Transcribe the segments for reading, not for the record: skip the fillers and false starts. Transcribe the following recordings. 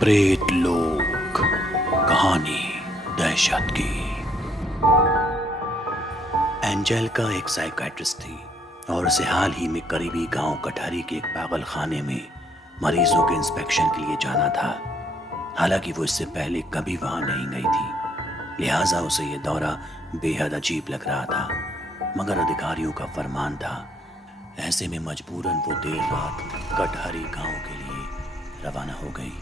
प्रेत लोक कहानी दहशत की। एंजेलिका एक साइकियाट्रिस्ट थी और उसे हाल ही में करीबी गांव कटहरी के एक पागल खाने में मरीजों के इंस्पेक्शन के लिए जाना था। हालांकि वो इससे पहले कभी वहां नहीं गई थी, लिहाजा उसे यह दौरा बेहद अजीब लग रहा था। मगर अधिकारियों का फरमान था, ऐसे में मजबूरन वो देर रात कटहरी गांव के लिए रवाना हो गई।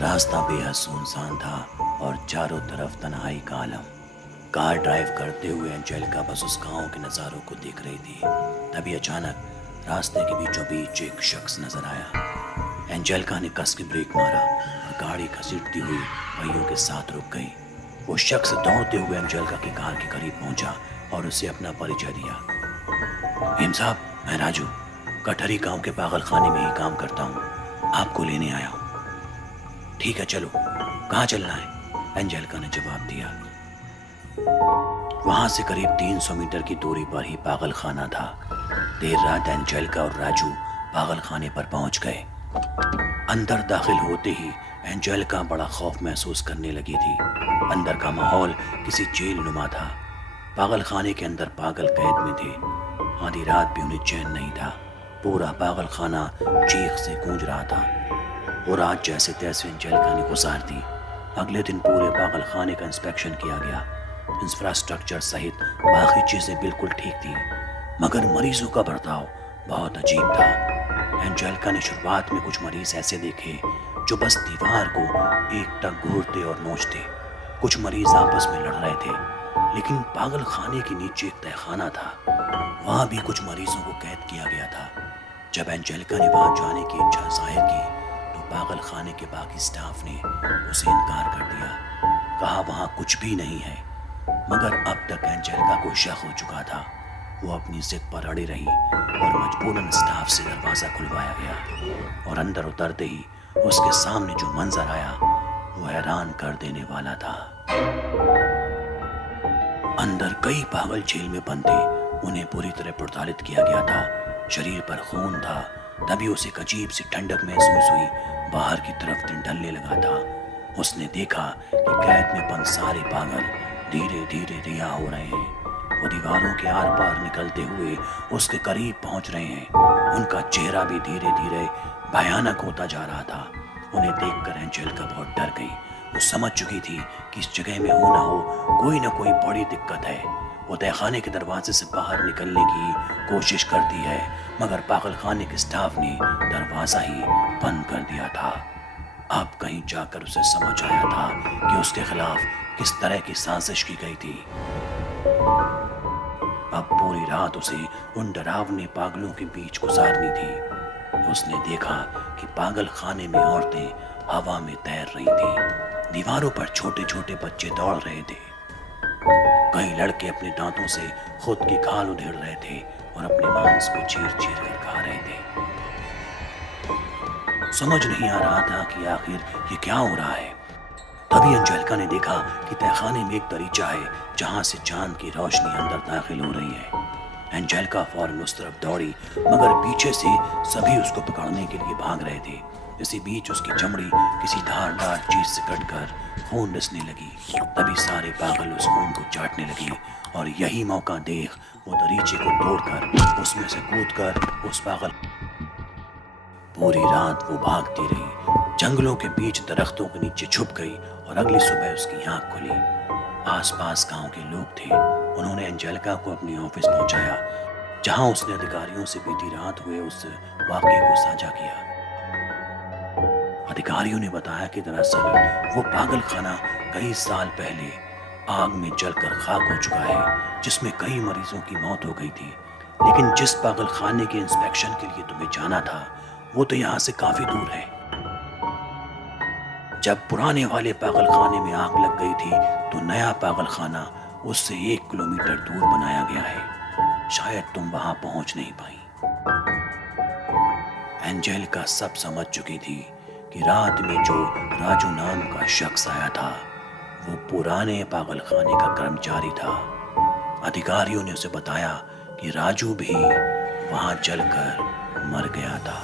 रास्ता बेहद सुनसान था और चारों तरफ तन्हाई का आलम। कार ड्राइव करते हुए एंजेलिका बस उस गांव के नज़ारों को देख रही थी। तभी अचानक रास्ते के बीचों बीच एक शख्स नजर आया। एंजेलिका ने कस के ब्रेक मारा और गाड़ी घसीटती हुई पहियों के साथ रुक गई। वो शख्स दौड़ते हुए एंजेलिका की कार के करीब पहुंचा और उसे अपना परिचय दिया। हिम साहब, मैं राजू कटहरी गांव के पागल खाने में ही काम करता हूँ, आपको लेने आया हूँ। ठीक है, चलो, कहाँ चलना है? एंजेलिका ने जवाब दिया। वहां से करीब 300 मीटर की दूरी पर ही पागल खाना था। देर रात एंजेलिका और राजू पागल खाने पर पहुंच गए। अंदर दाखिल होते ही एंजेलिका बड़ा खौफ महसूस करने लगी थी। अंदर का माहौल किसी जेल नुमा था। पागल खाने के अंदर पागल कैद में थे। आधी रात भी उन्हें चैन नहीं था। पूरा पागल खाना चीख से गूंज रहा था। वो रात जैसे तैसे एंजेलिका ने गुजार दी। अगले दिन पूरे पागल खाने का इंस्पेक्शन किया गया। इंफ्रास्ट्रक्चर सहित बाकी चीजें बिल्कुल ठीक थी, मगर मरीजों का बर्ताव बहुत अजीब था। एंजेलिका ने शुरुआत में कुछ मरीज ऐसे देखे जो बस दीवार को एकटक घूरते और नोचते। कुछ मरीज आपस में लड़ रहे थे, लेकिन पागल खाने के नीचे एक तहखाना था, वहां भी कुछ मरीजों को कैद किया गया था। जब एंजेलिका ने वहां जाने की इच्छा जाहिर की तो पागल खाने के बाकी स्टाफ ने उसे इनकार कर दिया। कहा वहां कुछ भी नहीं है। मगर अब तक एंजेलिका को शक हो चुका था। वो अपनी जिद पर अड़ी रही और मजबूरन स्टाफ से दरवाजा खुलवाया गया। और अंदर उतरते ही उसके सामने जो मंजर आया वो हैरान कर देने वाला था। अंदर कई पागल जेल में बंद थे। उन्हें पूरी तरह प्रताड़ित किया गया था। शरीर पर खून था। तभी उसे एक अजीब सी ठंडक महसूस हुई। बाहर की तरफ दिन ढलने लगा था। उसने देखा कि कैद में बंद सारे पागल धीरे धीरे रिहा हो रहे हैं। वो दीवारों के आर पार निकलते हुए उसके करीब पहुंच रहे हैं। उनका चेहरा भी धीरे धीरे भयानक होता जा रहा था। उन्हें देखकर एंजेलिका बहुत डर गई। वो समझ चुकी थी कि इस जगह में हो ना कोई बड़ी दिक्कत है। वो तहखाने के दरवाजे से बाहर निकलने की कोशिश करती है, मगर पागल खाने के स्टाफ ने दरवाजा ही बंद कर दिया था। अब कहीं जाकर उसे समझ आया था कि उसके खिलाफ किस तरह की साजिश की गई थी। अब पूरी रात उसे उन डरावने पागलों के बीच गुजारनी थी। उसने देखा कि पागल खाने में औरतें हवा में तैर रही थी। दीवारों पर छोटे छोटे बच्चे दौड़ रहे थे। कई लड़के अपने दांतों से खुद की खाल उधेड़ रहे थे और अपने मांस को चीर चीर कर खा रहे थे। समझ नहीं आ रहा था कि आखिर ये क्या हो रहा है। तभी एंजेलिका ने देखा कि तहखाने में एक दरीचा है जहां से चांद की रोशनी अंदर दाखिल हो रही है। एंजेलिका फौरन उस तरफ दौड़ी, मगर पीछे से सभी उसको पकड़ने के लिए भाग रहे थे। इसी बीच उसकी चमड़ी किसी धारदार चीज से कटकर खून रिसने लगी। तभी सारे पागल उस खून को चाटने लगे और यही मौका देख वो दरीचे को तोड़कर उसमें से कूदकर उस पागल। पूरी रात वो भागती रही, जंगलों के बीच दरख्तों के नीचे छुप गई और अगली सुबह उसकी आंख खुली। आसपास गांव के लोग थे। उन्होंने एंजेलिका को अपने ऑफिस पहुंचाया, जहां उसने अधिकारियों से बीती रात हुए उस वाकये को साझा किया। अधिकारियों ने बताया कि दरअसल वो पागल खाना कई साल पहले आग में जलकर खाक हो चुका है, जिसमें कई मरीजों की मौत हो गई थी। लेकिन जिस पागल खाने के इंस्पेक्शन के लिए तुम्हें जाना था वो तो यहाँ से काफी दूर है। जब पुराने वाले पागल खाने में आग लग गई थी तो नया पागल खाना उससे 1 किलोमीटर दूर बनाया गया है। शायद तुम वहां पहुंच नहीं पाई। एंजेलिका सब समझ चुकी थी कि रात में जो राजू नाम का शख्स आया था वो पुराने पागल खाने का कर्मचारी था। अधिकारियों ने उसे बताया कि राजू भी वहां जलकर मर गया था।